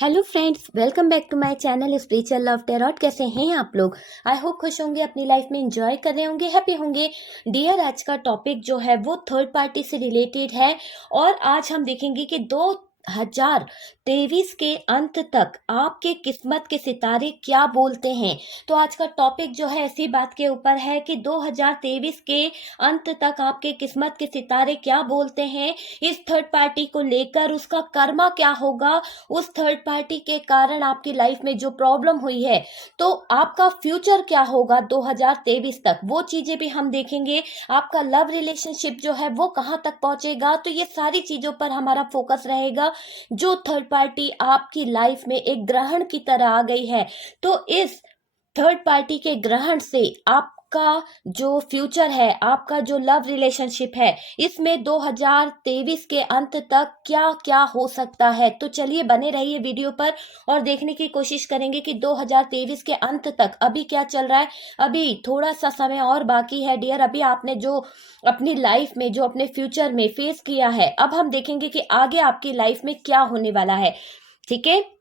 Hello friends, welcome back to my channel spiritual love tarot. कैसे हैं आप लोग? आई होप खुश होंगे, अपनी लाइफ में एंजॉय कर रहे होंगे, हैप्पी होंगे। डियर, आज का टॉपिक जो है वो थर्ड पार्टी से रिलेटेड है और आज हम देखेंगे कि 2023 के अंत तक आपके किस्मत के सितारे क्या बोलते हैं। तो आज का टॉपिक जो है ऐसी बात के ऊपर है कि 2023 के अंत तक आपके किस्मत के सितारे क्या बोलते हैं, इस थर्ड पार्टी को लेकर उसका कर्मा क्या होगा, उस थर्ड पार्टी के कारण आपकी लाइफ में जो प्रॉब्लम हुई है तो आपका फ्यूचर क्या होगा 2023 तक, वो चीजें भी हम देखेंगे। आपका लव रिलेशनशिप जो है वो कहाँ तक पहुंचेगा, तो ये सारी चीजों पर हमारा फोकस रहेगा। जो थर्ड पार्टी आपकी लाइफ में एक ग्रहण की तरह आ गई है, तो इस थर्ड पार्टी के ग्रहण से आपका जो फ्यूचर है, आपका जो लव रिलेशनशिप है, इसमें 2023 के अंत तक क्या क्या हो सकता है। तो चलिए बने रहिए वीडियो पर और देखने की कोशिश करेंगे कि 2023 के अंत तक अभी क्या चल रहा है। अभी थोड़ा सा समय और बाकी है डियर। अभी आपने जो अपनी लाइफ में, जो अपने फ्यूचर में फेस किया है, अब हम देखेंगे कि आगे आपकी लाइफ में क्या होने वाला है। ठीक है,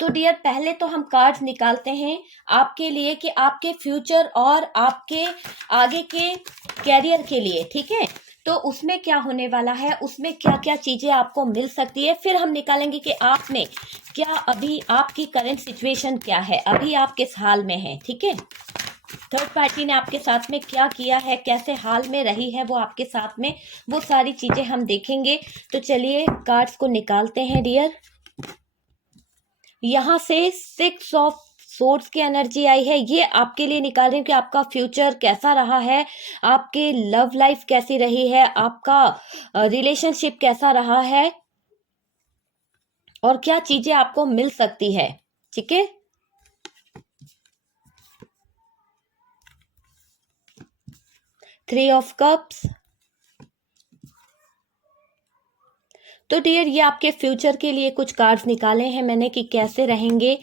तो डियर पहले तो हम कार्ड्स निकालते हैं आपके लिए कि आपके फ्यूचर और आपके आगे के कैरियर के लिए। ठीक है, तो उसमें क्या होने वाला है, उसमें क्या क्या चीजें आपको मिल सकती है, फिर हम निकालेंगे कि आप में क्या, अभी आपकी करंट सिचुएशन क्या है, अभी आप किस हाल में हैं। ठीक है, थर्ड पार्टी ने आपके साथ में क्या किया है, कैसे हाल में रही है वो आपके साथ में, वो सारी चीजें हम देखेंगे। तो चलिए कार्ड्स को निकालते हैं डियर। यहाँ से 6 ऑफ सोर्ड्स की एनर्जी आई है, ये आपके लिए निकाल रही हूँ कि आपका फ्यूचर कैसा रहा है, आपके लव लाइफ कैसी रही है, आपका रिलेशनशिप कैसा रहा है और क्या चीजें आपको मिल सकती है। ठीक है, थ्री ऑफ कप्स। तो डियर ये आपके फ्यूचर के लिए कुछ कार्ड्स निकाले हैं मैंने कि कैसे रहेंगे।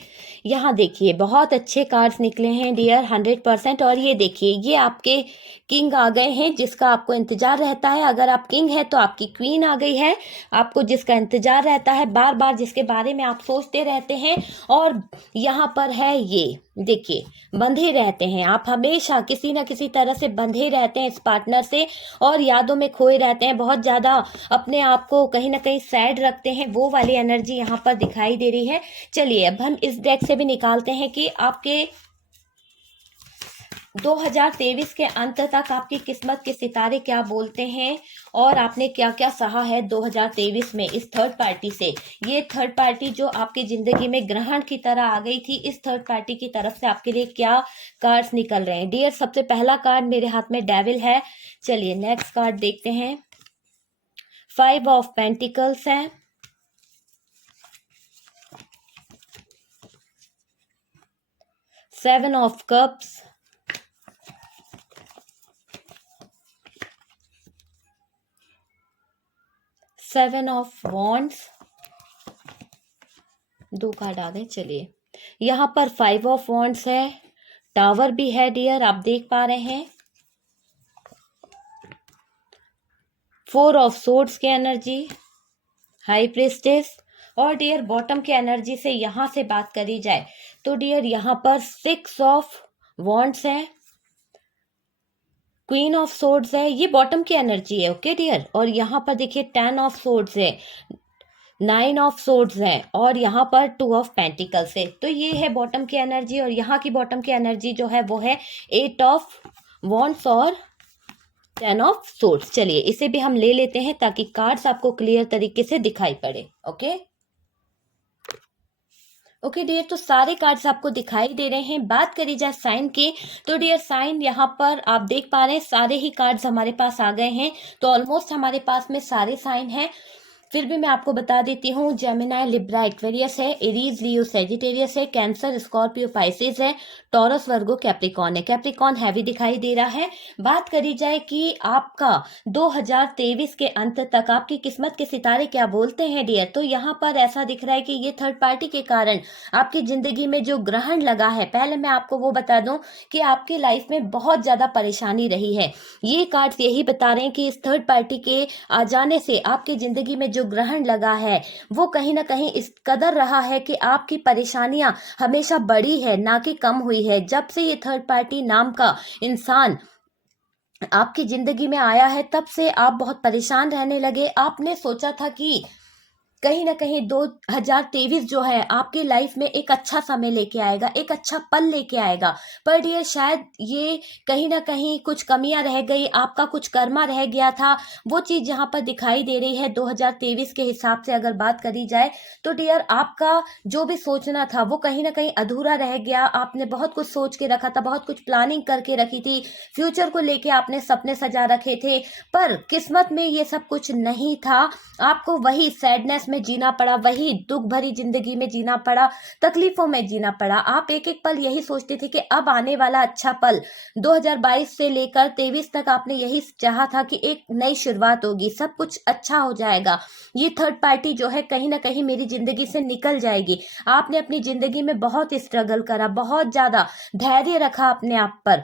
यहाँ देखिए बहुत अच्छे कार्ड्स निकले हैं डियर, 100%। और ये देखिए ये आपके किंग आ गए हैं जिसका आपको इंतजार रहता है। अगर आप किंग है तो आपकी क्वीन आ गई है, आपको जिसका इंतजार रहता है, बार बार जिसके बारे में आप सोचते रहते हैं। और यहाँ पर है ये देखिए, बंधे रहते हैं आप, हमेशा किसी ना किसी तरह से बंधे रहते हैं इस पार्टनर से और यादों में खोए रहते हैं, बहुत ज्यादा अपने आप को कहीं ना कहीं सैड रखते हैं, वो वाली एनर्जी यहाँ पर दिखाई दे रही है। चलिए अब हम इस डेक से भी निकालते हैं कि आपके 2023 के अंत तक आपकी किस्मत के सितारे क्या बोलते हैं और आपने क्या क्या सहा है 2023 में इस थर्ड पार्टी से। ये थर्ड पार्टी जो आपकी जिंदगी में ग्रहण की तरह आ गई थी, इस थर्ड पार्टी की तरफ से आपके लिए क्या कार्ड्स निकल रहे हैं डियर। सबसे पहला कार्ड मेरे हाथ में डेविल है। चलिए नेक्स्ट कार्ड देखते हैं। 5 ऑफ पेंटिकल्स है, 7 ऑफ कप्स, 7 ऑफ वॉन्ड्स। दो कार्ड आ गए। चलिए यहाँ पर 5 ऑफ वॉन्ड्स है, टावर भी है डियर, आप देख पा रहे हैं। 4 ऑफ सोर्ड्स की एनर्जी, हाई प्रिस्टेस। और डियर बॉटम की एनर्जी से यहां से बात करी जाए तो डियर यहाँ पर 6 ऑफ वॉन्ड्स है, क्वीन ऑफ सोर्ड्स है, ये बॉटम की एनर्जी है। ओके डियर, और यहाँ पर देखिए 10 ऑफ सोर्ड्स है, 9 ऑफ सोर्ड्स है और यहाँ पर 2 ऑफ पेंटिकल्स है। तो ये है बॉटम की एनर्जी और यहाँ की बॉटम की एनर्जी जो है वो है 8 ऑफ वॉन्ड्स और 10 ऑफ सोर्ड्स। चलिए इसे भी हम ले लेते हैं ताकि कार्ड्स आपको क्लियर तरीके से दिखाई पड़े। ओके डियर, तो सारे कार्ड्स आपको दिखाई दे रहे हैं। बात करी जाए साइन की तो डियर साइन यहाँ पर आप देख पा रहे हैं सारे ही कार्ड्स हमारे पास आ गए हैं। तो ऑलमोस्ट हमारे पास में सारे साइन हैं, फिर भी मैं आपको बता देती हूँ। जेमिनाई, लिब्रा, एक्वेरियस है, एरीज, लियो, सेजिटेरियस है, कैंसर, स्कॉर्पियो, पाइसेस है, टॉरस, वर्गो, कैप्रिकॉन है। कैप्रिकॉन हैवी दिखाई दे रहा है। बात करी जाए कि आपका 2023 के अंत तक आपकी किस्मत के सितारे क्या बोलते हैं डियर, तो यहाँ पर ऐसा दिख रहा है कि ये थर्ड पार्टी के कारण आपकी जिंदगी में जो ग्रहण लगा है, पहले मैं आपको वो बता दूं कि आपकी लाइफ में बहुत ज्यादा परेशानी रही है। ये कार्ड्स यही बता रहे हैं कि इस थर्ड पार्टी के आ जाने से आपकी जिंदगी में जो जो ग्रहण लगा है वो कहीं ना कहीं इस कदर रहा है कि आपकी परेशानियां हमेशा बढ़ी है, ना कि कम हुई है। जब से ये थर्ड पार्टी नाम का इंसान आपकी जिंदगी में आया है तब से आप बहुत परेशान रहने लगे। आपने सोचा था कि कहीं ना कहीं 2023 जो है आपकी लाइफ में एक अच्छा समय लेके आएगा, एक अच्छा पल लेके आएगा। पर डियर, शायद ये कहीं ना कहीं कुछ कमियां रह गई, आपका कुछ कर्मा रह गया था। वो चीज यहाँ पर दिखाई दे रही है 2023 के हिसाब से अगर बात करी जाए तो डियर, आपका जो भी सोचना था वो कहीं ना कहीं अधूरा रह गया। आपने बहुत कुछ सोच के रखा था, बहुत कुछ प्लानिंग करके रखी थी, फ्यूचर को लेके आपने सपने सजा रखे थे, पर किस्मत में ये सब कुछ नहीं था। आपको वही सैडनेस में जीना पड़ा, वही दुख भरी जिंदगी में जीना पड़ा, तकलीफों में जीना पड़ा। आप एक एक पल यही सोचते थे कि अब आने वाला अच्छा पल 2022 से लेकर 23 तक आपने यही चाहा था कि एक नई शुरुआत होगी, सब कुछ अच्छा हो जाएगा, ये थर्ड पार्टी जो है कहीं ना कहीं मेरी जिंदगी से निकल जाएगी। आपने अपनी जिंदगी में बहुत स्ट्रगल करा, बहुत ज्यादा धैर्य रखा अपने आप पर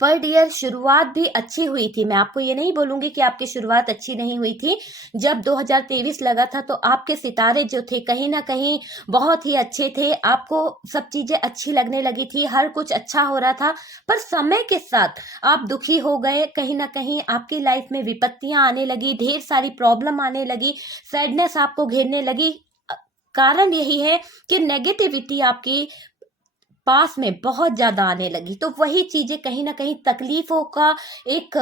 डियर, शुरुआत भी अच्छी हुई थी। मैं आपको ये नहीं बोलूंगी कि आपकी शुरुआत अच्छी नहीं हुई थी। जब 2023 लगा था तो आपके सितारे जो थे कहीं ना कहीं बहुत ही अच्छे थे, आपको सब चीजें अच्छी लगने लगी थी, हर कुछ अच्छा हो रहा था। पर समय के साथ आप दुखी हो गए, कहीं ना कहीं आपकी लाइफ में विपत्तियां आने लगी, ढेर सारी प्रॉब्लम आने लगी, सैडनेस आपको घेरने लगी। कारण यही है कि नेगेटिविटी आपकी पास में बहुत ज्यादा आने लगी, तो वही चीजें कहीं ना कहीं तकलीफों का एक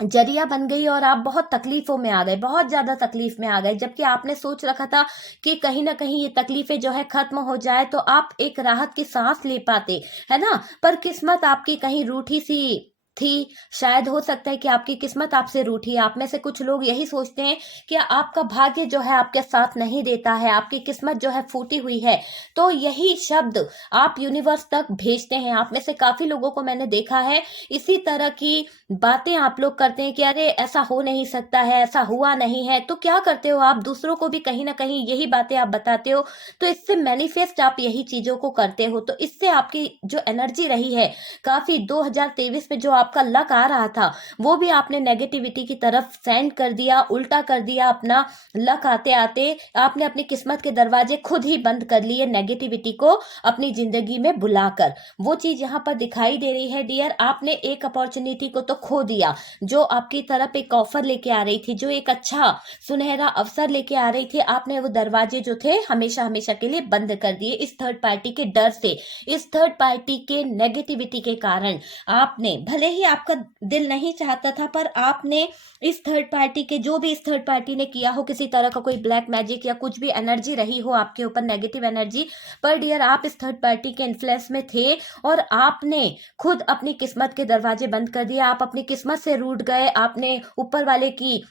जरिया बन गई और आप बहुत तकलीफों में आ गए, बहुत ज्यादा तकलीफ में आ गए। जबकि आपने सोच रखा था कि कहीं ना कहीं ये तकलीफें जो है खत्म हो जाए तो आप एक राहत की सांस ले पाते, है ना। पर किस्मत आपकी कहीं रूठी सी थी। शायद हो सकता है कि आपकी किस्मत आपसे रूठी है। आप में से कुछ लोग यही सोचते हैं कि आपका भाग्य जो है आपके साथ नहीं देता है, आपकी किस्मत जो है फूटी हुई है। तो यही शब्द आप यूनिवर्स तक भेजते हैं। आप में से काफी लोगों को मैंने देखा है, इसी तरह की बातें आप लोग करते हैं कि अरे ऐसा हो नहीं सकता है, ऐसा हुआ नहीं है। तो क्या करते हो आप, दूसरों को भी कहीं ना कहीं यही बातें आप बताते हो, तो इससे मैनिफेस्ट आप यही चीजों को करते हो। तो इससे आपकी जो एनर्जी रही है काफी 2023 में जो आपका लक आ रहा था वो भी आपने नेगेटिविटी की तरफ सेंड कर दिया, उल्टा कर दिया। अपना लक आते आते आपने अपनी किस्मत के दरवाजे खुद ही बंद कर लिए नेगेटिविटी को अपनी जिंदगी में बुलाकर। वो चीज यहाँ पर दिखाई दे रही है डियर, आपने एक अपॉर्चुनिटी को तो खो दिया, जो आपकी तरफ एक ऑफर लेके आ रही थी, जो एक अच्छा सुनहरा अवसर लेके आ रही थी, आपने वो दरवाजे जो थे हमेशा हमेशा के लिए बंद कर दिए इस थर्ड पार्टी के डर से, इस थर्ड पार्टी के नेगेटिविटी के कारण। आपने भले ही आपका दिल नहीं चाहता था, पर आपने इस थर्ड पार्टी के, जो भी इस थर्ड पार्टी ने किया हो, किसी तरह का कोई ब्लैक मैजिक या कुछ भी एनर्जी रही हो आपके ऊपर, नेगेटिव एनर्जी, पर डियर आप इस थर्ड पार्टी के इन्फ्लुएंस में थे और आपने खुद अपनी किस्मत के दरवाजे बंद कर दिए। आप अपनी किस्मत से रूठ गए, आपने ऊपर वाले की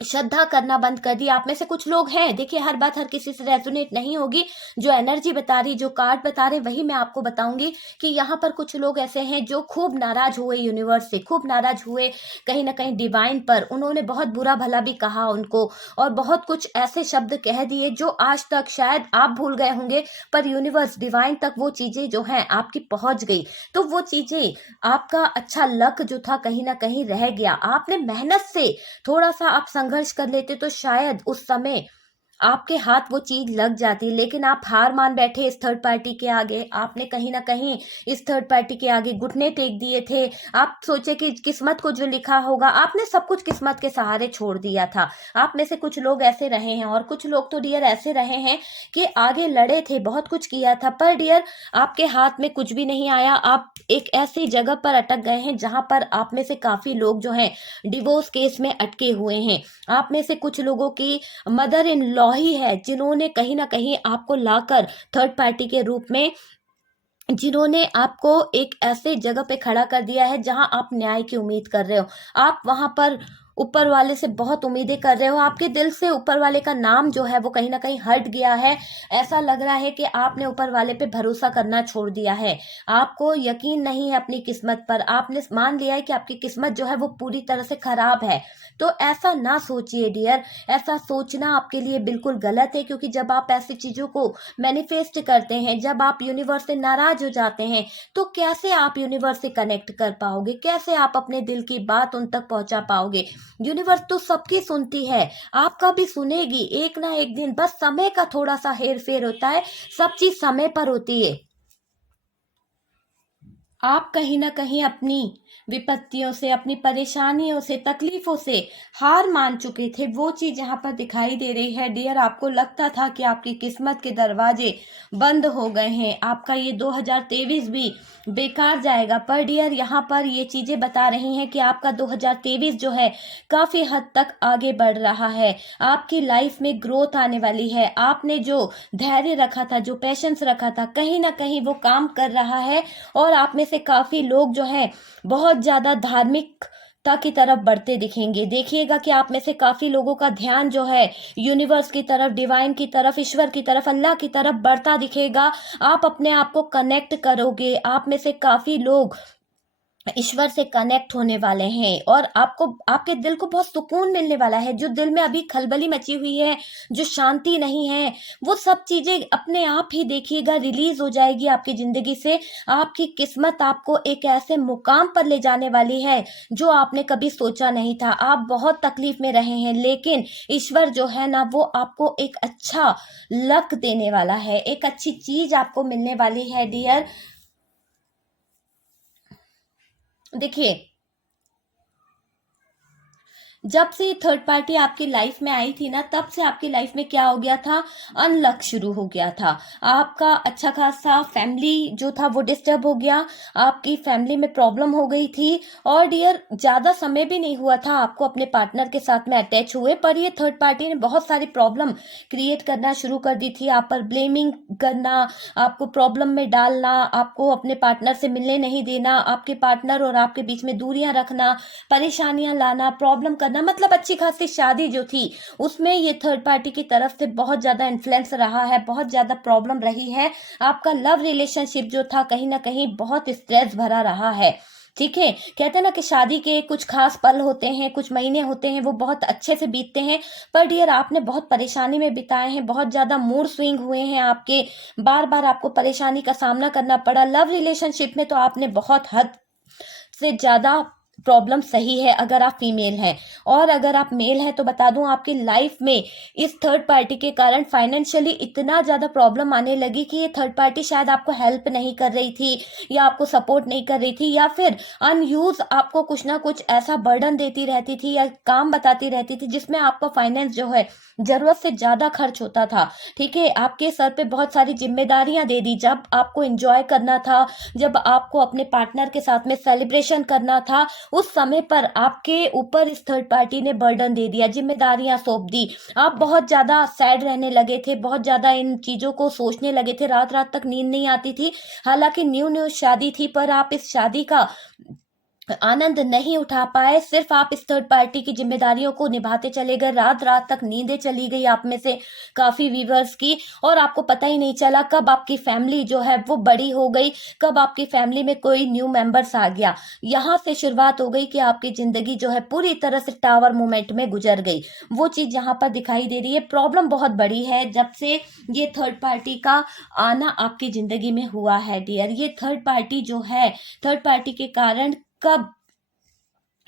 श्रद्धा करना बंद कर दी। आप में से कुछ लोग हैं, देखिए हर बात हर किसी से रेजोनेट नहीं होगी, जो एनर्जी बता रही, जो कार्ड बता रहे वही मैं आपको बताऊंगी कि यहाँ पर कुछ लोग ऐसे हैं जो खूब नाराज हुए यूनिवर्स से, खूब नाराज हुए कहीं ना कहीं डिवाइन पर। उन्होंने बहुत बुरा भला भी कहा उनको और बहुत कुछ ऐसे शब्द कह दिए जो आज तक शायद आप भूल गए होंगे, पर यूनिवर्स डिवाइन तक वो चीजें जो हैं आपकी पहुंच गई। तो वो चीजें, आपका अच्छा लक जो था कहीं ना कहीं रह गया। आपने मेहनत से थोड़ा सा आप संघर्ष कर लेते तो शायद उस समय आपके हाथ वो चीज लग जाती, लेकिन आप हार मान बैठे इस थर्ड पार्टी के आगे। आपने कहीं ना कहीं इस थर्ड पार्टी के आगे घुटने टेक दिए थे। आप सोचे कि किस्मत को जो लिखा होगा, आपने सब कुछ किस्मत के सहारे छोड़ दिया था। आप में से कुछ लोग ऐसे रहे हैं और कुछ लोग तो डियर ऐसे रहे हैं कि आगे लड़े थे, बहुत कुछ किया था, पर डियर आपके हाथ में कुछ भी नहीं आया। आप एक ऐसी जगह पर अटक गए हैं जहां पर आप में से काफी लोग जो हैं डिवोर्स केस में अटके हुए हैं। आप में से कुछ लोगों की मदर इन लॉ ही है जिन्होंने कहीं ना कहीं आपको लाकर थर्ड पार्टी के रूप में, जिन्होंने आपको एक ऐसे जगह पे खड़ा कर दिया है जहां आप न्याय की उम्मीद कर रहे हो। आप वहां पर ऊपर वाले से बहुत उम्मीदें कर रहे हो, आपके दिल से ऊपर वाले का नाम जो है वो कहीं ना कहीं हट गया है। ऐसा लग रहा है कि आपने ऊपर वाले पे भरोसा करना छोड़ दिया है, आपको यकीन नहीं है अपनी किस्मत पर। आपने मान लिया है कि आपकी किस्मत जो है वो पूरी तरह से खराब है। तो ऐसा ना सोचिए डियर, ऐसा सोचना आपके लिए बिल्कुल गलत है, क्योंकि जब आप ऐसी चीजों को मैनिफेस्ट करते हैं, जब आप यूनिवर्स से नाराज हो जाते हैं, तो कैसे आप यूनिवर्स से कनेक्ट कर पाओगे, कैसे आप अपने दिल की बात उन तक पहुंचा पाओगे। यूनिवर्स तो सबकी सुनती है, आपका भी सुनेगी एक ना एक दिन। बस समय का थोड़ा सा हेर फेर होता है, सब चीज समय पर होती है। आप कहीं ना कहीं अपनी विपत्तियों से, अपनी परेशानियों से, तकलीफों से हार मान चुके थे। वो चीज यहाँ पर दिखाई दे रही है डियर। आपको लगता था कि आपकी किस्मत के दरवाजे बंद हो गए हैं, आपका ये 2023 भी बेकार जाएगा। पर डियर यहाँ पर ये चीजें बता रही हैं कि आपका 2023 जो है काफी हद तक आगे बढ़ रहा है। आपकी लाइफ में ग्रोथ आने वाली है। आपने जो धैर्य रखा था, जो पेशेंस रखा था, कहीं ना कहीं वो काम कर रहा है। और आप में से काफी लोग जो हैं बहुत ज्यादा धार्मिकता की तरफ बढ़ते दिखेंगे। देखिएगा कि आप में से काफी लोगों का ध्यान जो है यूनिवर्स की तरफ, डिवाइन की तरफ, ईश्वर की तरफ, अल्लाह की तरफ बढ़ता दिखेगा। आप अपने आप को कनेक्ट करोगे। आप में से काफी लोग ईश्वर से कनेक्ट होने वाले हैं और आपको, आपके दिल को बहुत सुकून मिलने वाला है। जो दिल में अभी खलबली मची हुई है, जो शांति नहीं है, वो सब चीजें अपने आप ही देखिएगा रिलीज हो जाएगी आपकी जिंदगी से। आपकी किस्मत आपको एक ऐसे मुकाम पर ले जाने वाली है जो आपने कभी सोचा नहीं था। आप बहुत तकलीफ में रहे हैं, लेकिन ईश्वर जो है ना, वो आपको एक अच्छा लक देने वाला है, एक अच्छी चीज आपको मिलने वाली है डियर। देखिए, जब से ये थर्ड पार्टी आपकी लाइफ में आई थी ना, तब से आपकी लाइफ में क्या हो गया था, अनलक शुरू हो गया था। आपका अच्छा खासा फैमिली जो था वो डिस्टर्ब हो गया, आपकी फैमिली में प्रॉब्लम हो गई थी। और डियर, ज्यादा समय भी नहीं हुआ था आपको अपने पार्टनर के साथ में अटैच हुए, पर ये थर्ड पार्टी ने बहुत सारी प्रॉब्लम क्रिएट करना शुरू कर दी थी। आप पर ब्लेमिंग करना, आपको प्रॉब्लम में डालना, आपको अपने पार्टनर से मिलने नहीं देना, आपके पार्टनर और आपके बीच में दूरियां रखना, परेशानियां लाना, प्रॉब्लम करना। मतलब अच्छी खासी शादी जो थी उसमें ये थर्ड पार्टी की तरफ से बहुत ज्यादा इन्फ्लुएंस रहा है, बहुत ज्यादा प्रॉब्लम रही है। आपका लव रिलेशनशिप जो था कहीं ना कहीं बहुत स्ट्रेस भरा रहा है। ठीक है, कहते हैं ना कि शादी के कुछ खास पल होते हैं, कुछ महीने होते हैं, वो बहुत अच्छे से बीतते हैं। पर डियर, आपने बहुत परेशानी में बिताए हैं, बहुत ज्यादा मूड स्विंग हुए हैं आपके, बार बार आपको परेशानी का सामना करना पड़ा। लव रिलेशनशिप में तो आपने बहुत हद से ज्यादा प्रॉब्लम सही है अगर आप फीमेल हैं। और अगर आप मेल हैं तो बता दूं, आपकी लाइफ में इस थर्ड पार्टी के कारण फाइनेंशियली इतना ज्यादा प्रॉब्लम आने लगी कि ये थर्ड पार्टी शायद आपको हेल्प नहीं कर रही थी, या आपको सपोर्ट नहीं कर रही थी, या फिर अनयूज आपको कुछ ना कुछ ऐसा बर्डन देती रहती थी या काम बताती रहती थी जिसमें आपका फाइनेंस जो है जरूरत से ज्यादा खर्च होता था। ठीक है, आपके सर पे बहुत सारी जिम्मेदारियां दे दी। जब आपको एंजॉय करना था, जब आपको अपने पार्टनर के साथ में सेलिब्रेशन करना था, उस समय पर आपके ऊपर इस थर्ड पार्टी ने बर्डन दे दिया, जिम्मेदारियां सौंप दी। आप बहुत ज्यादा सैड रहने लगे थे, बहुत ज्यादा इन चीजों को सोचने लगे थे, रात रात तक नींद नहीं आती थी। हालांकि न्यू न्यू शादी थी, पर आप इस शादी का आनंद नहीं उठा पाए। सिर्फ आप इस थर्ड पार्टी की जिम्मेदारियों को निभाते चले गए, रात रात तक नींदें चली गई आप में से काफी व्यूवर्स की, और आपको पता ही नहीं चला कब आपकी फैमिली जो है वो बड़ी हो गई, कब आपकी फैमिली में कोई न्यू मेंबर्स आ गया। यहाँ से शुरुआत हो गई कि आपकी जिंदगी जो है पूरी तरह से टावर मोमेंट में गुजर गई। वो चीज यहाँ पर दिखाई दे रही है। प्रॉब्लम बहुत बड़ी है जब से ये थर्ड पार्टी का आना आपकी जिंदगी में हुआ है डियर। ये थर्ड पार्टी जो है, थर्ड पार्टी के कारण कब,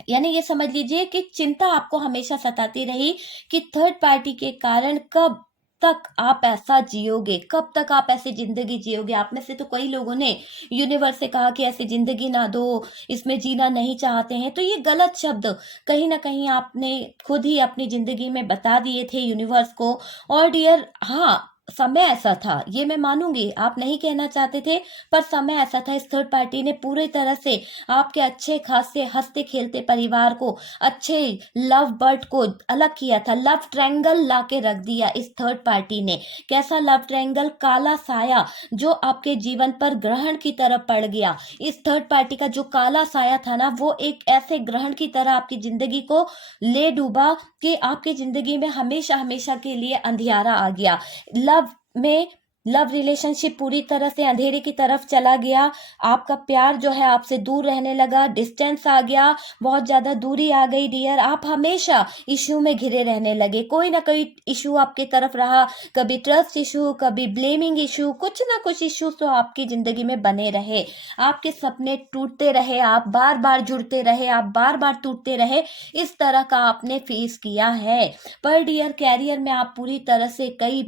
यानी ये समझ लीजिए कि चिंता आपको हमेशा सताती रही कि थर्ड पार्टी के कारण कब तक आप ऐसा जियोगे, कब तक आप ऐसी जिंदगी जियोगे। आप में से तो कई लोगों ने यूनिवर्स से कहा कि ऐसी जिंदगी ना दो, इसमें जीना नहीं चाहते हैं। तो ये गलत शब्द कहीं ना कहीं आपने खुद ही अपनी जिंदगी में बता दिए थे यूनिवर्स को। और डियर, हाँ, समय ऐसा था, ये मैं मानूंगी, आप नहीं कहना चाहते थे, पर समय ऐसा था। इस थर्ड पार्टी ने पूरी तरह से आपके अच्छे खासे हंसते खेलते परिवार को, अच्छे लव बर्ड को अलग किया था। लव ट्रायंगल ला के रख दिया इस थर्ड पार्टी ने। कैसा लव ट्रायंगल? काला साया जो आपके जीवन पर ग्रहण की तरह पड़ गया। इस थर्ड पार्टी का जो काला साया था ना, वो एक ऐसे ग्रहण की तरह आपकी जिंदगी को ले डूबा कि आपकी जिंदगी में हमेशा हमेशा के लिए अंधियारा आ गया। लव में लव रिलेशनशिप पूरी तरह से अंधेरे की तरफ चला गया। आपका प्यार जो है आपसे दूर रहने लगा, डिस्टेंस आ गया, बहुत ज़्यादा दूरी आ गई डियर। आप हमेशा इश्यू में घिरे रहने लगे, कोई ना कोई इश्यू आपकी तरफ रहा, कभी ट्रस्ट इशू, कभी ब्लेमिंग इशू, कुछ ना कुछ इश्यू तो आपकी ज़िंदगी में बने रहे। आपके सपने टूटते रहे, आप बार बार जुड़ते रहे, आप बार बार टूटते रहे, इस तरह का आपने फेस किया है। पर डियर कैरियर में आप पूरी तरह से कई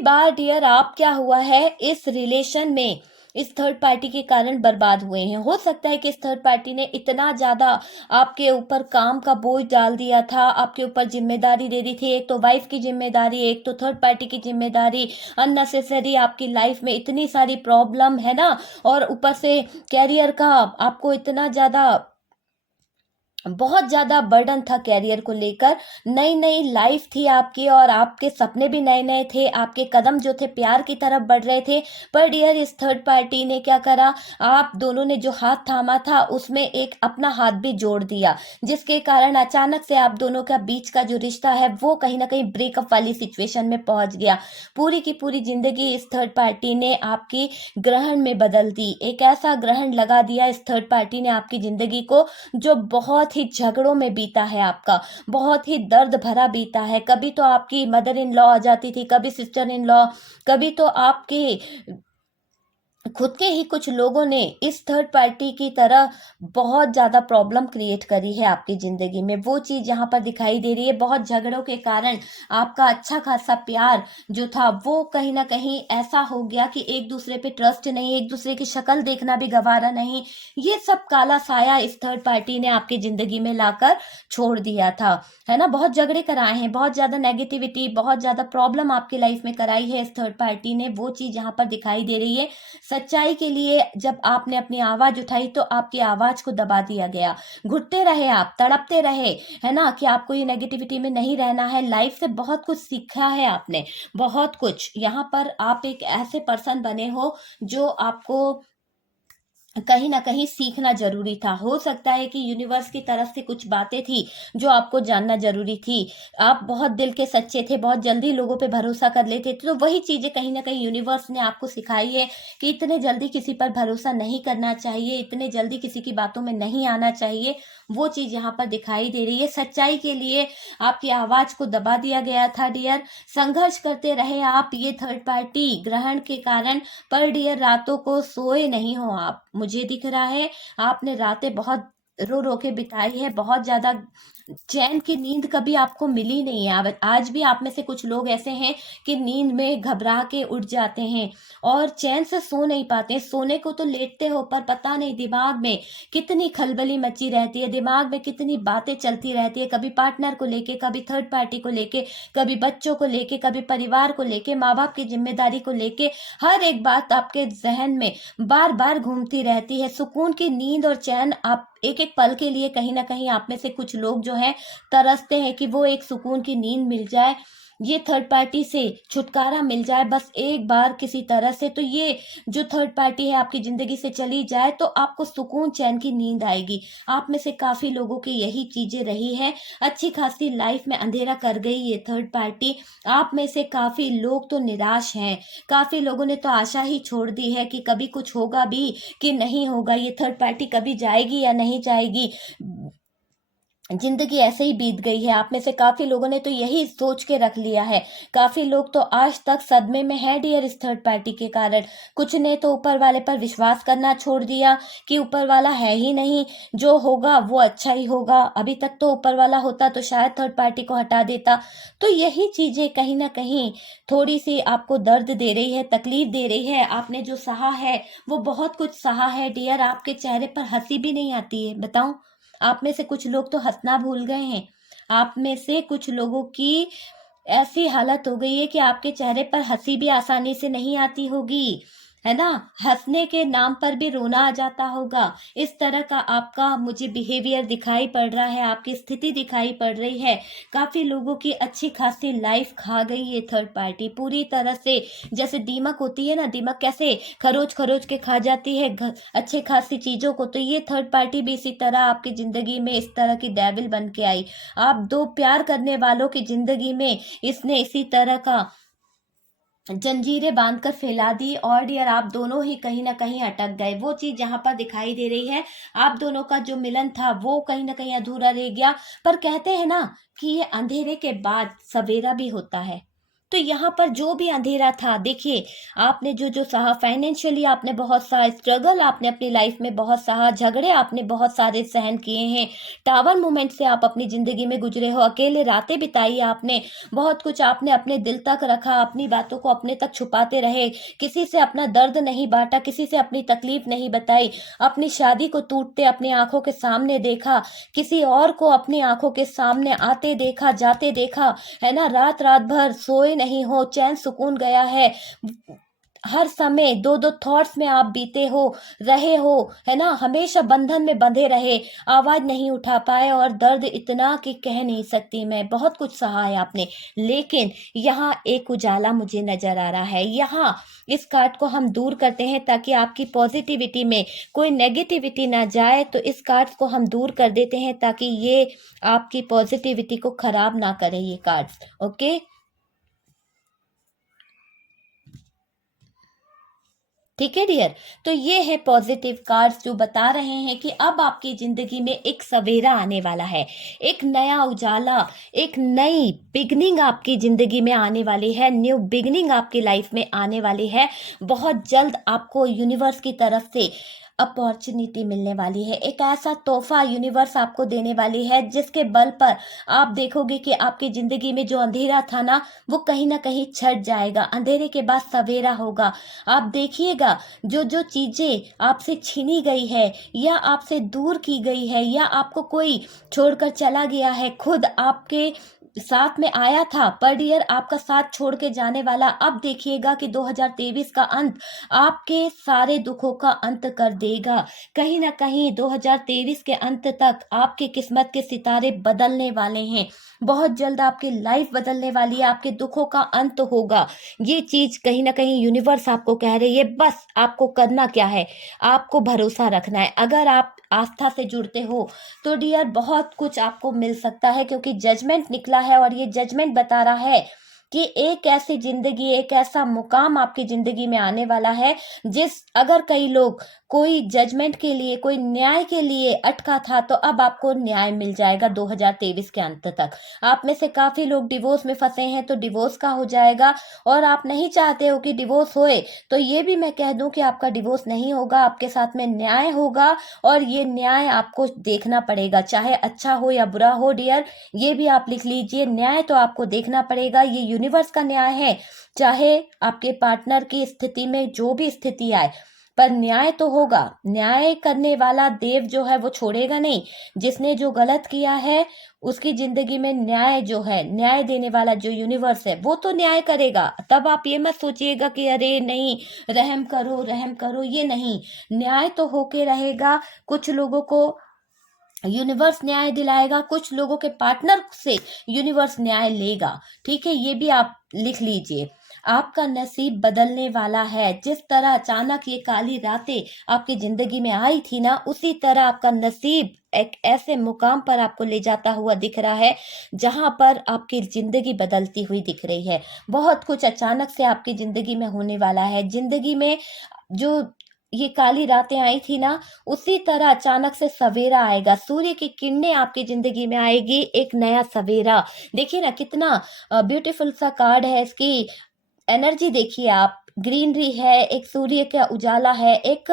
बार डियर आप क्या हुआ है इस रिलेशन में, इस थर्ड पार्टी के कारण बर्बाद हुए हैं। हो सकता है कि इस थर्ड पार्टी ने इतना ज़्यादा आपके ऊपर काम का बोझ डाल दिया था, आपके ऊपर जिम्मेदारी दे दी थी, एक तो वाइफ की जिम्मेदारी, एक तो थर्ड पार्टी की जिम्मेदारी, अननेसेसरी आपकी लाइफ में इतनी सारी प्रॉब्लम है ना, और ऊपर से कैरियर का आपको इतना ज़्यादा, बहुत ज़्यादा बर्डन था कैरियर को लेकर। नई नई लाइफ थी आपकी और आपके सपने भी नए नए थे, आपके कदम जो थे प्यार की तरफ बढ़ रहे थे। पर डियर इस थर्ड पार्टी ने क्या करा, आप दोनों ने जो हाथ थामा था उसमें एक अपना हाथ भी जोड़ दिया, जिसके कारण अचानक से आप दोनों का बीच का जो रिश्ता है वो कहीं ना कहीं ब्रेकअप वाली सिचुएशन में पहुंच गया। पूरी की पूरी जिंदगी इस थर्ड पार्टी ने आपकी ग्रहण में बदल दी, एक ऐसा ग्रहण लगा दिया इस थर्ड पार्टी ने आपकी जिंदगी को, जो बहुत ही झगड़ों में बीता है आपका, बहुत ही दर्द भरा बीता है। कभी तो आपकी मदर इन लॉ आ जाती थी, कभी सिस्टर इन लॉ, कभी तो आपके खुद के ही कुछ लोगों ने इस थर्ड पार्टी की तरह बहुत ज़्यादा प्रॉब्लम क्रिएट करी है आपकी ज़िंदगी में। वो चीज़ यहाँ पर दिखाई दे रही है। बहुत झगड़ों के कारण आपका अच्छा खासा प्यार जो था वो कहीं ना कहीं ऐसा हो गया कि एक दूसरे पे ट्रस्ट नहीं, एक दूसरे की शक्ल देखना भी गवारा नहीं। ये सब काला साया इस थर्ड पार्टी ने आपकी ज़िंदगी में लाकर छोड़ दिया था, है ना। बहुत झगड़े कराए हैं, बहुत ज़्यादा नेगेटिविटी, बहुत ज़्यादा प्रॉब्लम आपकी लाइफ में कराई है इस थर्ड पार्टी ने। वो चीज़ यहाँ पर दिखाई दे रही है। सच्चाई के लिए जब आपने अपनी आवाज उठाई तो आपकी आवाज को दबा दिया गया। घुटते रहे, आप तड़पते रहे, है ना, कि आपको ये नेगेटिविटी में नहीं रहना है। लाइफ से बहुत कुछ सीखा है आपने, बहुत कुछ। यहाँ पर आप एक ऐसे पर्सन बने हो जो आपको कहीं ना कहीं सीखना जरूरी था। हो सकता है कि यूनिवर्स की तरफ से कुछ बातें थी जो आपको जानना जरूरी थी। आप बहुत दिल के सच्चे थे, बहुत जल्दी लोगों पे भरोसा कर लेते थे, तो वही चीजें कहीं ना कहीं यूनिवर्स ने आपको सिखाई है कि इतने जल्दी किसी पर भरोसा नहीं करना चाहिए, इतने जल्दी किसी की बातों में नहीं आना चाहिए। वो चीज यहाँ पर दिखाई दे रही है। सच्चाई के लिए आपकी आवाज को दबा दिया गया था डियर। संघर्ष करते रहे आप ये थर्ड पार्टी ग्रहण के कारण। पर डियर रातों को सोए नहीं हो आप, मुझे दिख रहा है। आपने रातें बहुत रो रो के बिताई है, बहुत ज्यादा चैन की नींद कभी आपको मिली नहीं है। आज भी आप में से कुछ लोग ऐसे हैं कि नींद में घबरा के उठ जाते हैं और चैन से सो नहीं पाते। सोने को तो लेटते हो पर पता नहीं दिमाग में कितनी खलबली मची रहती है, दिमाग में कितनी बातें चलती रहती है, कभी पार्टनर को लेके, कभी थर्ड पार्टी को लेके, कभी बच्चों को लेके, कभी परिवार को लेके, माँ बाप की जिम्मेदारी को लेके। हर एक बात आपके जहन में बार बार घूमती रहती है। सुकून की नींद और चैन आप एक एक पल के लिए कहीं ना कहीं आप में से कुछ लोग जो हैं तरसते हैं कि वो एक सुकून की नींद मिल जाए, ये थर्ड पार्टी से छुटकारा मिल जाए बस एक बार किसी तरह से। तो ये जो थर्ड पार्टी है आपकी जिंदगी से चली जाए तो आपको सुकून चैन की नींद आएगी। आप में से काफी लोगों की यही चीजें रही है। अच्छी खासी लाइफ में अंधेरा कर गई ये थर्ड पार्टी। आप में से काफी लोग तो निराश हैं, काफी लोगों ने तो आशा ही छोड़ दी है कि कभी कुछ होगा भी कि नहीं होगा, ये थर्ड पार्टी कभी जाएगी या नहीं जाएगी। जिंदगी ऐसे ही बीत गई है। आप में से काफी लोगों ने तो यही सोच के रख लिया है। काफी लोग तो आज तक सदमे में है डियर इस थर्ड पार्टी के कारण। कुछ ने तो ऊपर वाले पर विश्वास करना छोड़ दिया कि ऊपर वाला है ही नहीं, जो होगा वो अच्छा ही होगा। अभी तक तो ऊपर वाला होता तो शायद थर्ड पार्टी को हटा देता। तो यही चीजें कहीं ना कहीं थोड़ी सी आपको दर्द दे रही है, तकलीफ दे रही है। आपने जो सहा है वो बहुत कुछ सहा है डियर। आपके चेहरे पर हंसी भी नहीं आती है, बताऊं। आप में से कुछ लोग तो हंसना भूल गए हैं। आप में से कुछ लोगों की ऐसी हालत हो गई है कि आपके चेहरे पर हंसी भी आसानी से नहीं आती होगी। है ना, हंसने के नाम पर भी रोना आ जाता होगा। इस तरह का आपका मुझे बिहेवियर दिखाई पड़ रहा है, आपकी स्थिति दिखाई पड़ रही है। काफी लोगों की अच्छी खासी लाइफ खा गई ये थर्ड पार्टी पूरी तरह से। जैसे दीमक होती है ना, दीमक कैसे खरोच खरोच के खा जाती है अच्छे खासी चीजों को, तो ये थर्ड पार्टी भी इसी तरह आपकी जिंदगी में इस तरह की डेविल बन के आई। आप दो प्यार करने वालों की जिंदगी में इसने इसी तरह का जंजीरें बांधकर फैला दी, और डियर आप दोनों ही कहीं ना कहीं अटक गए। वो चीज जहां पर दिखाई दे रही है, आप दोनों का जो मिलन था वो कहीं ना कहीं अधूरा रह गया। पर कहते हैं ना कि ये अंधेरे के बाद सवेरा भी होता है। तो यहाँ पर जो भी अंधेरा था, देखिए आपने जो जो सहा, फाइनेंशियली आपने बहुत सा स्ट्रगल आपने अपनी लाइफ में बहुत सहा, झगड़े आपने बहुत सारे सहन किए हैं, टावर मोमेंट से आप अपनी जिंदगी में गुजरे हो, अकेले रातें बिताई आपने, बहुत कुछ आपने अपने दिल तक रखा, अपनी बातों को अपने तक छुपाते रहे, किसी से अपना दर्द नहीं बांटा, किसी से अपनी तकलीफ नहीं बताई, अपनी शादी को टूटते अपनी आंखों के सामने देखा, किसी और को अपनी आंखों के सामने आते देखा, जाते देखा, है ना, रात रात भर सोए नहीं हो, चैन सुकून गया है, हर समय दो दो थॉट्स में आप बीते हो, रहे हो, है ना, हमेशा बंधन में बंधे रहे, आवाज नहीं उठा पाए, और दर्द इतना कि कह नहीं सकती मैं, बहुत कुछ सहा है आपने। लेकिन यहाँ एक उजाला मुझे नजर आ रहा है। यहाँ इस कार्ड को हम दूर करते हैं ताकि आपकी पॉजिटिविटी में कोई नेगेटिविटी ना जाए, तो इस कार्ड को हम दूर कर देते हैं ताकि ये आपकी पॉजिटिविटी को खराब ना करे ये कार्ड्स। ओके, ठीक है डियर। तो ये है पॉजिटिव कार्ड्स जो बता रहे हैं कि अब आपकी जिंदगी में एक सवेरा आने वाला है, एक नया उजाला, एक नई बिगनिंग आपकी जिंदगी में आने वाली है, न्यू बिगनिंग आपकी लाइफ में आने वाली है। बहुत जल्द आपको यूनिवर्स की तरफ से अपॉर्चुनिटी मिलने वाली है, एक ऐसा तोहफा यूनिवर्स आपको देने वाली है जिसके बल पर आप देखोगे कि आपकी जिंदगी में जो अंधेरा था ना, वो कहीं ना कहीं छट जाएगा, अंधेरे के बाद सवेरा होगा। आप देखिएगा जो जो चीजें आपसे छीनी गई है, या आपसे दूर की गई है, या आपको कोई छोड़कर चला गया है, खुद आपके साथ में आया था पर डियर आपका साथ छोड़ के जाने वाला, अब देखिएगा कि 2023 का अंत आपके सारे दुखों का अंत कर देगा। कहीं ना कहीं 2023 के अंत तक आपकी किस्मत के सितारे बदलने वाले हैं, बहुत जल्द आपकी लाइफ बदलने वाली है, आपके दुखों का अंत होगा। ये चीज कहीं ना कहीं यूनिवर्स आपको कह रही है। बस आपको करना क्या है, आपको भरोसा रखना है। अगर आप आस्था से जुड़ते हो तो डियर बहुत कुछ आपको मिल सकता है, क्योंकि जजमेंट निकला है और ये जजमेंट बता रहा है कि एक ऐसी जिंदगी, एक ऐसा मुकाम आपकी जिंदगी में आने वाला है जिस, अगर कई लोग कोई जजमेंट के लिए, कोई न्याय के लिए अटका था, तो अब आपको न्याय मिल जाएगा 2023 के अंत तक। आप में से काफी लोग डिवोर्स में फंसे हैं तो डिवोर्स का हो जाएगा, और आप नहीं चाहते हो कि डिवोर्स होए तो ये भी मैं कह दूं कि आपका डिवोर्स नहीं होगा, आपके साथ में न्याय होगा, और ये न्याय आपको देखना पड़ेगा, चाहे अच्छा हो या बुरा हो डियर। ये भी आप लिख लीजिए, न्याय तो आपको देखना पड़ेगा, ये यूनिवर्स का न्याय है। चाहे आपके पार्टनर की स्थिति में जो भी स्थिति आए, पर न्याय तो होगा। न्याय करने वाला देव जो है वो छोड़ेगा नहीं, जिसने जो गलत किया है उसकी जिंदगी में न्याय जो है, न्याय देने वाला जो यूनिवर्स है वो तो न्याय करेगा। तब आप ये मत सोचिएगा कि अरे नहीं रहम करो रहम करो, ये नहीं, न्याय तो होके रहेगा। कुछ लोगों को यूनिवर्स न्याय दिलाएगा, कुछ लोगों के पार्टनर से यूनिवर्स न्याय लेगा। ठीक है, ये भी आप लिख लीजिए। आपका नसीब बदलने वाला है। जिस तरह अचानक ये काली रातें आपकी जिंदगी में आई थी ना, उसी तरह आपका नसीब एक ऐसे मुकाम पर आपको ले जाता हुआ दिख रहा है जहां पर आपकी जिंदगी बदलती हुई दिख रही है। बहुत कुछ अचानक से आपकी जिंदगी में होने वाला है। जिंदगी में जो ये काली रातें आई थी ना, उसी तरह अचानक से सवेरा आएगा, सूर्य की किरणें आपकी जिंदगी में आएगी, एक नया सवेरा। देखिए ना कितना ब्यूटीफुल सा कार्ड है, इसकी एनर्जी देखिए आप, ग्रीनरी है, एक सूर्य का उजाला है, एक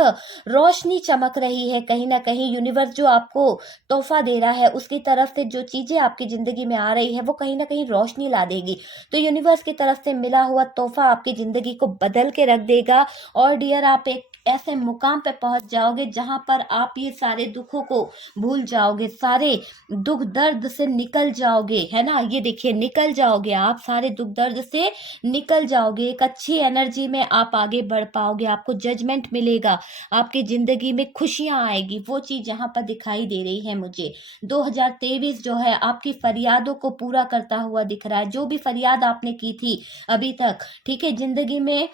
रोशनी चमक रही है। कहीं ना कहीं यूनिवर्स जो आपको तोहफा दे रहा है, उसकी तरफ से जो चीजें आपकी जिंदगी में आ रही है वो कहीं ना कहीं रोशनी ला देगी। तो यूनिवर्स की तरफ से मिला हुआ तोहफा आपकी जिंदगी को बदल के रख देगा, और डियर आप एक ऐसे मुकाम पे पहुंच जाओगे जहां पर आप ये सारे दुखों को भूल जाओगे, सारे दुख दर्द से निकल जाओगे, है ना। ये देखिए निकल जाओगे, आप सारे दुख दर्द से निकल जाओगे, एक अच्छी एनर्जी में आप आगे बढ़ पाओगे, आपको जजमेंट मिलेगा, आपकी ज़िंदगी में खुशियाँ आएगी, वो चीज़ यहाँ पर दिखाई दे रही है मुझे। 2023 जो है आपकी फरियादों को पूरा करता हुआ दिख रहा है, जो भी फरियाद आपने की थी अभी तक, ठीक है, ज़िंदगी में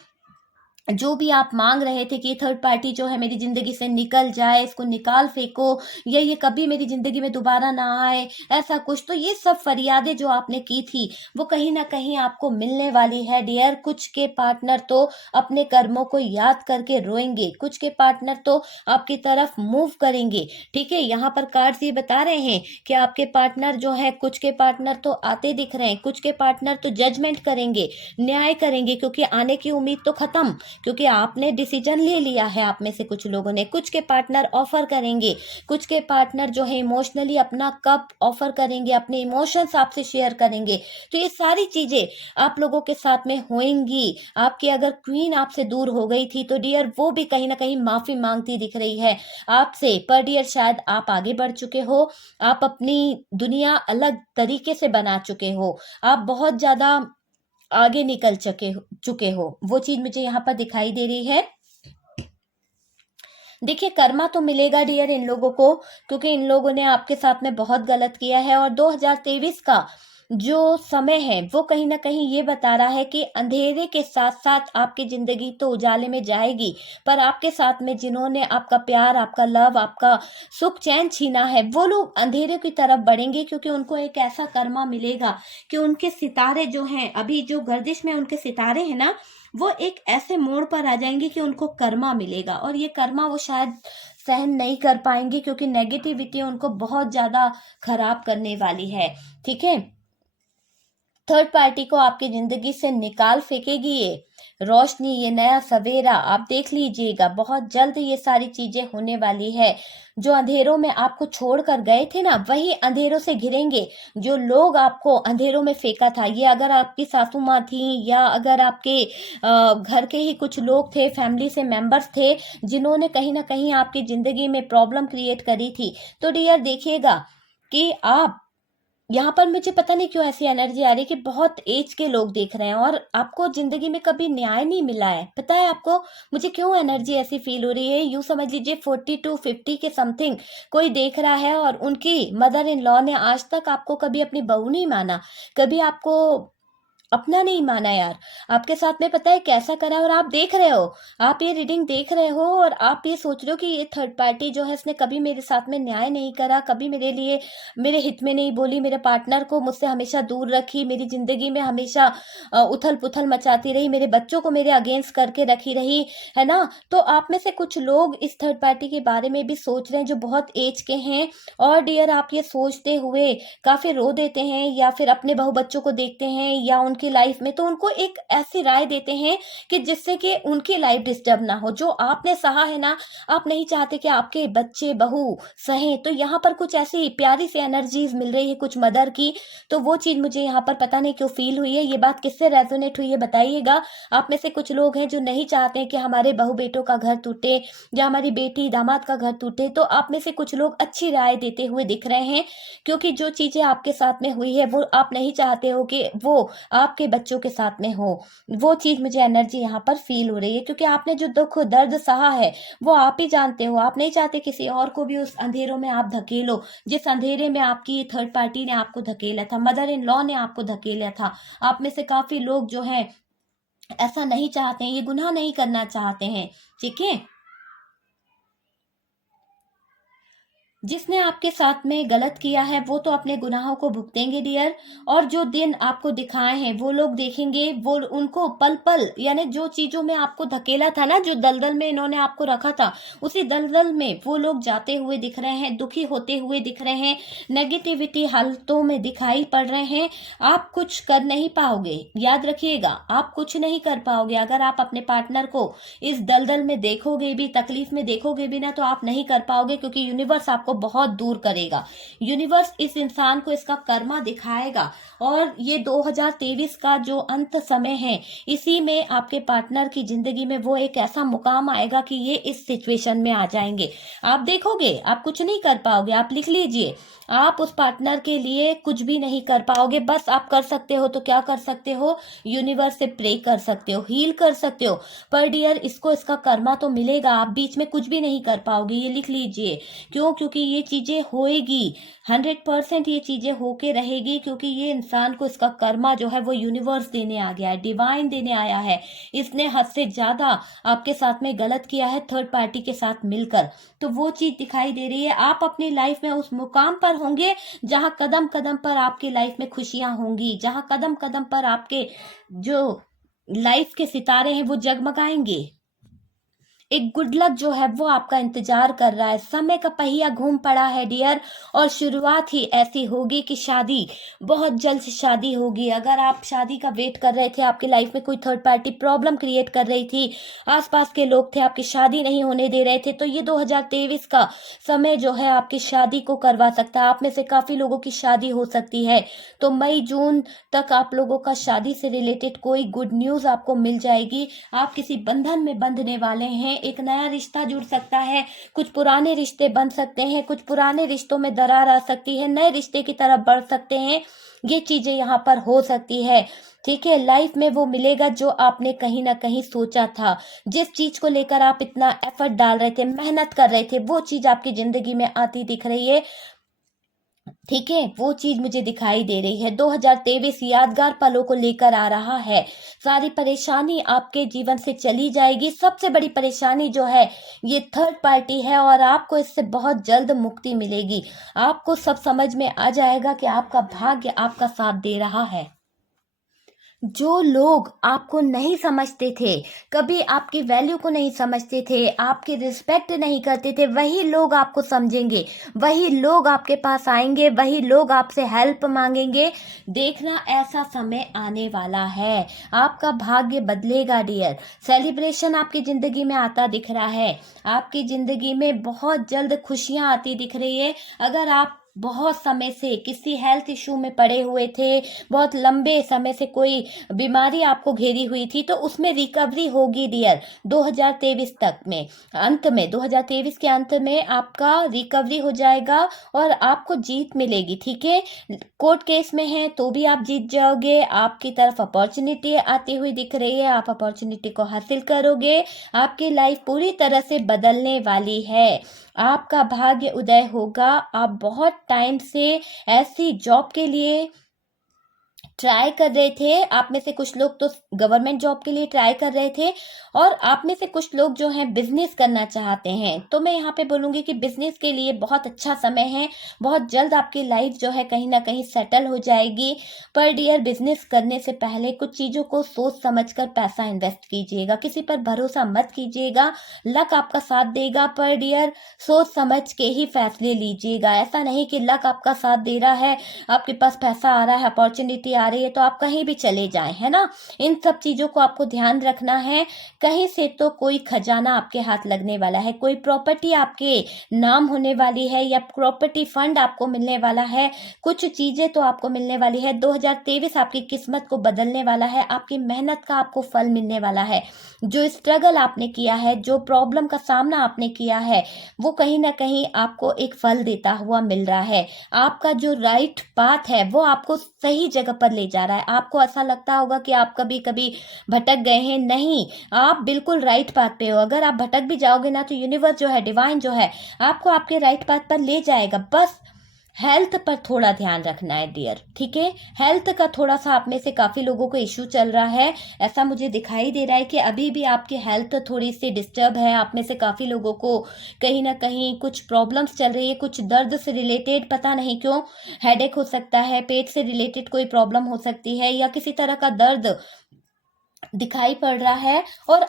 जो भी आप मांग रहे थे कि थर्ड पार्टी जो है मेरी ज़िंदगी से निकल जाए, इसको निकाल फेंको, या ये कभी मेरी ज़िंदगी में दोबारा ना आए, ऐसा कुछ, तो ये सब फरियादें जो आपने की थी वो कहीं ना कहीं आपको मिलने वाली है डियर। कुछ के पार्टनर तो अपने कर्मों को याद करके रोएंगे, कुछ के पार्टनर तो आपकी तरफ मूव करेंगे, ठीक है। यहाँ पर कार्ड्स ये बता रहे हैं कि आपके पार्टनर जो है, कुछ के पार्टनर तो आते दिख रहे हैं, कुछ के पार्टनर तो जजमेंट करेंगे, न्याय करेंगे, क्योंकि आने की उम्मीद तो खत्म, क्योंकि आपने डिसीजन ले लिया है। आप में से कुछ लोगों ने, कुछ के पार्टनर ऑफर करेंगे, कुछ के पार्टनर जो है इमोशनली अपना कप ऑफर करेंगे, अपने इमोशंस आपसे शेयर करेंगे। तो ये सारी चीजें आप लोगों के साथ में होंगी। आपकी अगर क्वीन आपसे दूर हो गई थी तो डियर वो भी कहीं ना कहीं माफी मांगती दिख रही है आपसे, पर डियर शायद आप आगे बढ़ चुके हो, आप अपनी दुनिया अलग तरीके से बना चुके हो, आप बहुत ज्यादा आगे निकल चुके हो, वो चीज मुझे यहाँ पर दिखाई दे रही है। देखिए, कर्मा तो मिलेगा डियर इन लोगों को, क्योंकि इन लोगों ने आपके साथ में बहुत गलत किया है, और 2023 का जो समय है वो कहीं ना कहीं ये बता रहा है कि अंधेरे के साथ साथ आपकी जिंदगी तो उजाले में जाएगी, पर आपके साथ में जिन्होंने आपका प्यार, आपका लव, आपका सुख चैन छीना है, वो लोग अंधेरे की तरफ बढ़ेंगे, क्योंकि उनको एक ऐसा कर्मा मिलेगा कि उनके सितारे जो हैं, अभी जो गर्दिश में उनके सितारे हैं ना, वो एक ऐसे मोड़ पर आ जाएंगे कि उनको कर्मा मिलेगा, और ये कर्मा वो शायद सहन नहीं कर पाएंगे, क्योंकि नेगेटिविटी उनको बहुत ज्यादा खराब करने वाली है, ठीक है। थर्ड पार्टी को आपकी जिंदगी से निकाल फेंकेगी ये रोशनी, ये नया सवेरा, आप देख लीजिएगा, बहुत जल्द ये सारी चीजें होने वाली है। जो अंधेरों में आपको छोड़कर गए थे ना, वही अंधेरों से घिरेंगे। जो लोग आपको अंधेरों में फेंका था, ये अगर आपकी सासू माँ थी, या अगर आपके घर के ही कुछ लोग थे, फैमिली से मेंबर्स थे, जिन्होंने कहीं ना कहीं आपकी जिंदगी में प्रॉब्लम क्रिएट करी थी, तो डियर देखिएगा कि आप यहाँ पर, मुझे पता नहीं क्यों ऐसी एनर्जी आ रही है कि बहुत एज के लोग देख रहे हैं, और आपको जिंदगी में कभी न्याय नहीं मिला है, पता है आपको मुझे क्यों एनर्जी ऐसी फील हो रही है। यूं समझ लीजिए 40 to 50 के समथिंग कोई देख रहा है, और उनकी मदर इन लॉ ने आज तक आपको कभी अपनी बहू नहीं माना, कभी आपको अपना नहीं माना यार। आपके साथ में पता है कैसा करा, और आप देख रहे हो, आप ये रीडिंग देख रहे हो, और आप ये सोच रहे हो कि ये थर्ड पार्टी जो है इसने कभी मेरे साथ में न्याय नहीं करा, कभी मेरे लिए, मेरे हित में नहीं बोली, मेरे पार्टनर को मुझसे हमेशा दूर रखी, मेरी जिंदगी में हमेशा उथल पुथल मचाती रही, मेरे बच्चों को मेरे अगेंस्ट करके रखी रही, है ना। तो आप में से कुछ लोग इस थर्ड पार्टी के बारे में भी सोच रहे हैं, जो बहुत एज के हैं, और डियर आप ये सोचते हुए काफी रो देते हैं, या फिर अपने बहू बच्चों को देखते हैं या उनकी लाइफ में, तो उनको एक ऐसी राय देते हैं कि जिससे कि उनकी लाइफ डिस्टर्ब ना हो। जो आपने सहा है ना, आप नहीं चाहते कि आपके बच्चे बहू सहें, तो यहाँ पर कुछ ऐसी प्यारी सी एनर्जीज मिल रही है कुछ मदर की, तो वो चीज मुझे यहाँ पर पता नहीं क्यों फील हुई है। ये बात किससे रेजोनेट हुई है बताइएगा। आप में से कुछ लोग हैं जो नहीं चाहते हैं कि हमारे बहू बेटों का घर टूटे, या हमारी बेटी दामाद का घर टूटे, तो आप में से कुछ लोग अच्छी राय देते हुए दिख रहे हैं, क्योंकि जो चीजें आपके साथ में हुई है वो आप नहीं चाहते हो कि वो आपके बच्चों के साथ में हो। वो चीज मुझे एनर्जी यहाँ पर फील हो रही है, क्योंकि आपने जो दुख दर्द सहा है वो आप ही जानते हो। आप नहीं चाहते किसी और को भी उस अंधेरों में आप धकेलो, जिस अंधेरे में आपकी थर्ड पार्टी ने आपको धकेला था, मदर इन लॉ ने आपको धकेला था। आप में से काफी लोग जो है ऐसा नहीं चाहते हैं, ये गुनाह नहीं करना चाहते हैं, ठीक है। जिसने आपके साथ में गलत किया है वो तो अपने गुनाहों को भुगतेंगे डियर, और जो दिन आपको दिखाए हैं वो लोग देखेंगे, वो उनको पल पल, यानी जो चीजों में आपको धकेला था ना, जो दलदल में इन्होंने आपको रखा था, उसी दलदल में वो लोग जाते हुए दिख रहे हैं, दुखी होते हुए दिख रहे हैं, नेगेटिविटी हालतों में दिखाई पड़ रहे हैं। आप कुछ कर नहीं पाओगे, याद रखिएगा, आप कुछ नहीं कर पाओगे अगर आप अपने पार्टनर को इस दलदल में देखोगे भी, तकलीफ में देखोगे भी ना, तो आप नहीं कर पाओगे, क्योंकि यूनिवर्स आपको को बहुत दूर करेगा। यूनिवर्स इस इंसान को इसका कर्मा दिखाएगा और ये 2023 का जो अंत समय है, इसी में आपके पार्टनर की जिंदगी में वो एक ऐसा मुकाम आएगा कि ये इस सिचुएशन में आ जाएंगे। आप देखोगे आप कुछ नहीं कर पाओगे। आप लिख लीजिए, आप उस पार्टनर के लिए कुछ भी नहीं कर पाओगे। बस आप कर सकते हो तो क्या कर सकते हो, यूनिवर्स से प्रे कर सकते हो, हील कर सकते हो। पर डियर, इसको इसका कर्मा तो मिलेगा, आप बीच में कुछ भी नहीं कर पाओगे, ये लिख लीजिए। क्यों? क्योंकि ये चीजें होएगी, 100% ये चीजें होके रहेगी, क्योंकि ये इंसान को इसका कर्मा जो है वो यूनिवर्स देने आ गया है, डिवाइन देने आया है। इसने हद से ज्यादा आपके साथ में गलत किया है थर्ड पार्टी के साथ मिलकर, तो वो चीज दिखाई दे रही है। आप अपनी लाइफ में उस मुकाम पर होंगे जहां कदम कदम पर आपकी लाइफ में खुशियां होंगी, जहां कदम कदम पर आपके जो लाइफ के सितारे हैं वो जगमगाएंगे। एक गुड लक जो है वो आपका इंतजार कर रहा है। समय का पहिया घूम पड़ा है डियर, और शुरुआत ही ऐसी होगी कि शादी, बहुत जल्द से शादी होगी। अगर आप शादी का वेट कर रहे थे, आपकी लाइफ में कोई थर्ड पार्टी प्रॉब्लम क्रिएट कर रही थी, आसपास के लोग थे आपकी शादी नहीं होने दे रहे थे, तो ये 2023 का समय जो है आपकी शादी को करवा सकता है। आप में से काफी लोगों की शादी हो सकती है, तो मई जून तक आप लोगों का शादी से रिलेटेड कोई गुड न्यूज आपको मिल जाएगी। आप किसी बंधन में बंधने वाले हैं, एक नया रिश्ता जुड़ सकता है, कुछ पुराने रिश्ते बन सकते हैं, कुछ पुराने रिश्तों में दरार आ सकती है, नए रिश्ते की तरफ बढ़ सकते हैं। ये चीजें यहाँ पर हो सकती है, ठीक है। लाइफ में वो मिलेगा जो आपने कहीं ना कहीं सोचा था, जिस चीज को लेकर आप इतना एफर्ट डाल रहे थे, मेहनत कर रहे थे, वो चीज आपकी जिंदगी में आती दिख रही है, ठीक है। वो चीज मुझे दिखाई दे रही है। 2023 यादगार पलों को लेकर आ रहा है। सारी परेशानी आपके जीवन से चली जाएगी। सबसे बड़ी परेशानी जो है ये थर्ड पार्टी है, और आपको इससे बहुत जल्द मुक्ति मिलेगी। आपको सब समझ में आ जाएगा कि आपका भाग्य आपका साथ दे रहा है। जो लोग आपको नहीं समझते थे, कभी आपकी वैल्यू को नहीं समझते थे, आपकी रिस्पेक्ट नहीं करते थे, वही लोग आपको समझेंगे, वही लोग आपके पास आएंगे, वही लोग आपसे हेल्प मांगेंगे। देखना, ऐसा समय आने वाला है, आपका भाग्य बदलेगा डियर। सेलिब्रेशन आपकी जिंदगी में आता दिख रहा है, आपकी जिंदगी में बहुत जल्द खुशियां आती दिख रही है। अगर आप बहुत समय से किसी हेल्थ इशू में पड़े हुए थे, बहुत लंबे समय से कोई बीमारी आपको घेरी हुई थी, तो उसमें रिकवरी होगी डियर। 2023 तक में, अंत में 2023 के अंत में आपका रिकवरी हो जाएगा और आपको जीत मिलेगी, ठीक है। कोर्ट केस में है तो भी आप जीत जाओगे। आपकी तरफ अपॉर्चुनिटी आती हुई दिख रही है, आप अपॉर्चुनिटी को हासिल करोगे। आपकी लाइफ पूरी तरह से बदलने वाली है, आपका भाग्य उदय होगा। आप बहुत टाइम से ऐसी जॉब के लिए ट्राई कर रहे थे, आप में से कुछ लोग तो गवर्नमेंट जॉब के लिए ट्राई कर रहे थे, और आप में से कुछ लोग जो हैं बिजनेस करना चाहते हैं। तो मैं यहाँ पे बोलूंगी कि बिजनेस के लिए बहुत अच्छा समय है, बहुत जल्द आपकी लाइफ जो है कहीं ना कहीं सेटल हो जाएगी। पर डियर, बिजनेस करने से पहले कुछ चीजों को सोच समझकर पैसा इन्वेस्ट कीजिएगा, किसी पर भरोसा मत कीजिएगा। लक आपका साथ देगा, पर डियर सोच समझ के ही फैसले लीजिएगा। ऐसा नहीं कि लक आपका साथ दे रहा है, आपके पास पैसा आ रहा है, अपॉर्चुनिटी आ रही है तो आप कहीं भी चले जाएं, है ना। इन सब चीजों को आपको ध्यान रखना है। कहीं से तो कोई खजाना आपके हाथ लगने वाला है, कोई प्रॉपर्टी आपके नाम होने वाली है, या प्रॉपर्टी फंड आपको मिलने वाला है, कुछ चीजें तो आपको मिलने वाली है। 2023 आपकी किस्मत को बदलने वाला है, आपकी मेहनत का आपको फल मिलने वाला है। जो स्ट्रगल आपने किया है, जो प्रॉब्लम का सामना आपने किया है, वो कहीं ना कहीं आपको एक फल देता हुआ मिल रहा है। आपका जो राइट पाथ है वो आपको सही जगह पर ले जा रहा है। आपको ऐसा लगता होगा कि आप कभी कभी भटक गए हैं, नहीं, आप बिल्कुल राइट पाथ पे हो। अगर आप भटक भी जाओगे ना, तो यूनिवर्स जो है, डिवाइन जो है, आपको आपके राइट पाथ पर ले जाएगा। बस हेल्थ पर थोड़ा ध्यान रखना है डियर, ठीक है। हेल्थ का थोड़ा सा आप में से काफी लोगों को इश्यू चल रहा है, ऐसा मुझे दिखाई दे रहा है कि अभी भी आपकी हेल्थ थोड़ी सी डिस्टर्ब है। आप में से काफी लोगों को कहीं ना कहीं कुछ प्रॉब्लम्स चल रही है, कुछ दर्द से रिलेटेड, पता नहीं क्यों। हेडेक हो सकता है, पेट से रिलेटेड कोई प्रॉब्लम हो सकती है, या किसी तरह का दर्द दिखाई पड़ रहा है, और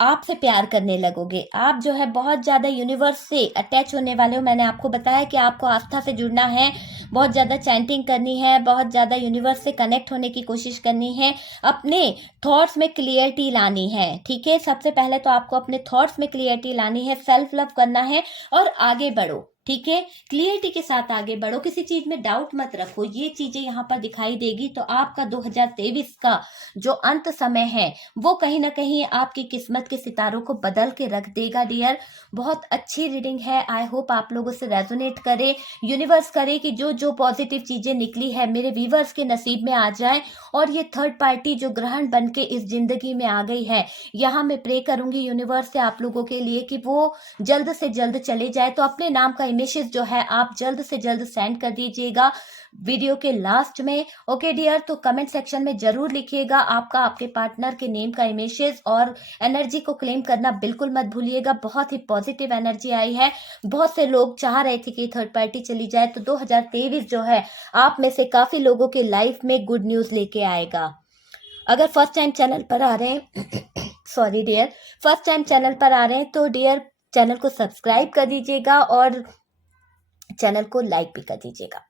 आपसे प्यार करने लगोगे। आप जो है बहुत ज्यादा यूनिवर्स से अटैच होने वाले हो। मैंने आपको बताया कि आपको आस्था से जुड़ना है, बहुत ज्यादा चैंटिंग करनी है, बहुत ज्यादा यूनिवर्स से कनेक्ट होने की कोशिश करनी है, अपने थॉट्स में क्लियरिटी लानी है, ठीक है। सबसे पहले तो आपको अपने थॉट्स में क्लियरिटी लानी है, सेल्फ लव करना है और आगे बढ़ो। ठीक है, क्लियरिटी के साथ आगे बढ़ो, किसी चीज में डाउट मत रखो, ये चीजें यहाँ पर दिखाई देगी। तो आपका 2023 का जो अंत समय है वो कहीं ना कहीं आपकी किस्मत के सितारों को बदल के रख देगा डियर। बहुत अच्छी रीडिंग है, आई होप आप लोगों से रेजोनेट करे, यूनिवर्स करे कि जो जो पॉजिटिव चीजें निकली है मेरे व्यूवर्स के नसीब में आ जाए, और ये थर्ड पार्टी जो ग्रहण बन के इस जिंदगी में आ गई है, यहाँ मैं प्रे करूंगी यूनिवर्स से आप लोगों के लिए कि वो जल्द से जल्द चले जाए। तो अपने नाम का इमेजेस जो है आप जल्द से जल्द सेंड कर दीजिएगा वीडियो के लास्ट में। ओके डियर, तो कमेंट सेक्शन में जरूर लिखिएगा आपका आपके पार्टनर के नेम का इमेजेस, और एनर्जी को क्लेम करना बिल्कुल मत भूलिएगा। बहुत ही पॉजिटिव एनर्जी आई है, बहुत से लोग चाह रहे थे कि थर्ड पार्टी चली जाए, तो 2023 जो है आप में से काफी लोगों के लाइफ में गुड न्यूज लेके आएगा। अगर फर्स्ट टाइम चैनल पर आ रहे हैं sorry dear, first time channel पर आ रहे हैं तो डियर चैनल को सब्सक्राइब कर दीजिएगा और चैनल को लाइक भी कर दीजिएगा।